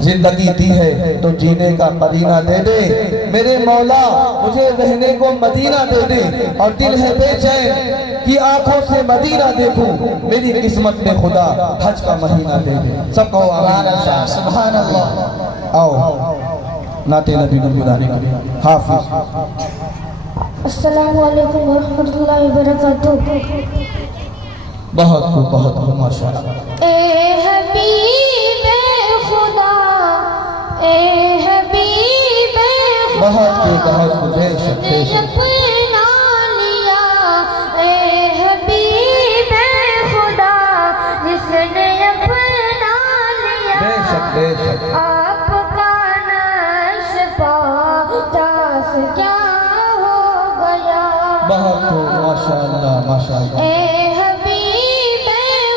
زندگی دی ہے تو جینے کا قرینہ دے دے، میرے مولا مجھے رہنے کو مدینہ دے دے، اور دل ہے بے چین کہ آنکھوں سے مدینہ دیکھوں، میری قسمت میں خدا حج کا مہینہ دے دے۔ سب کو آمین۔ سبحان اللہ۔ آؤ نعت نبی گنگنانے کا حافظ۔ السلام علیکم ورحمۃ اللہ وبرکاتہ۔ بہت خوب ماشاءاللہ۔ اے حبیب خدا، اے حبیب خدا، بہت بے شک بے شک۔ اپنا لیا، اے حبیب خدا جس نے اپنا لیا، بے شک بے شک۔ آپ کا نش پاس کیا ہو گیا۔ بہت خوب ماشاءاللہ ماشاءاللہ۔ اے حبیب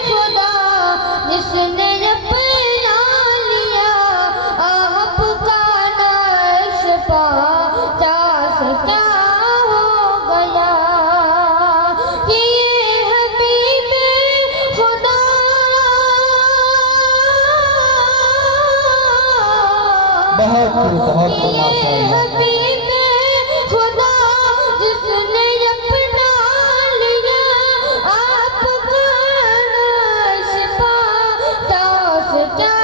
خدا جس نے اپنا لیا، آپ کا نش پاس کیا ہو گیا۔ یہ حبیب خدا بہت خوب ماشاءاللہ۔ حبیب خدا جس نے اپنا لیا، آپ کا نش پاس کیا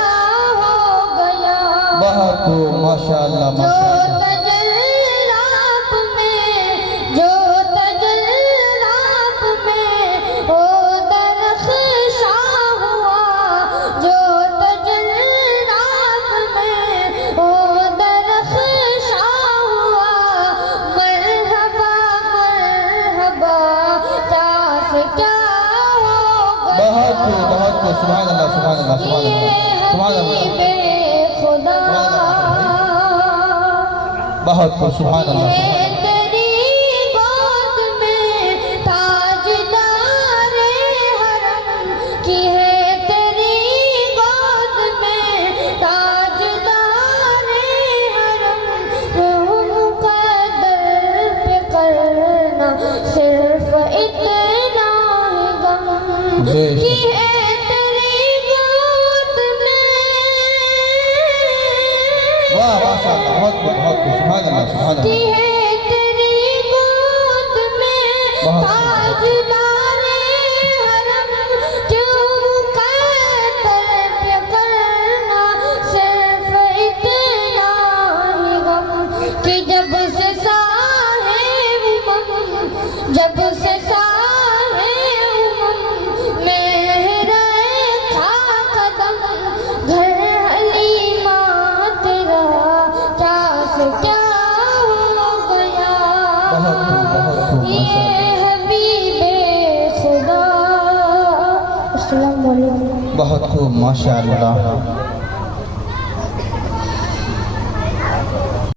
ہو گیا۔ بہت خوب ماشاءاللہ جو ماشاءاللہ۔ تجلاب میں، جو تجلاب میں وہ درخشاں ہوا، جو تجلاب میں وہ درخشاں ہوا، مرحبا مرحبا تاس کیا ہو گیا۔ بہت خوب سبحان اللہ سبحان اللہ سبحان اللہ سبحان اللہ۔ حبیب خدا بہت خوب سبحان اللہ۔ ہے تیری گود میں تاجدار حرم کی، ہے تیری گود میں تاجدار حرم، روح مقدر پہ کرنا صرف اتنا ہی غم، بے شک۔ کی ہے تیری گود میں۔ واہ ماشاءاللہ بہت خوب سبحان اللہ سبحان کی اللہ۔ ہے تیری گود میں بہت تاجدار حرم، کیوں مقدر پہ کرنا صرف اتنا ہی غم، کہ جب سے صاحب امم، جب سے صاحب امم مہرہ تھا قدم، گھر حلیمہ تیرا کیا سے کیا ہو گیا۔ بہت خوب یہ حبیب خدا۔ السلام علیکم۔ بہت خوب ماشاءاللہ۔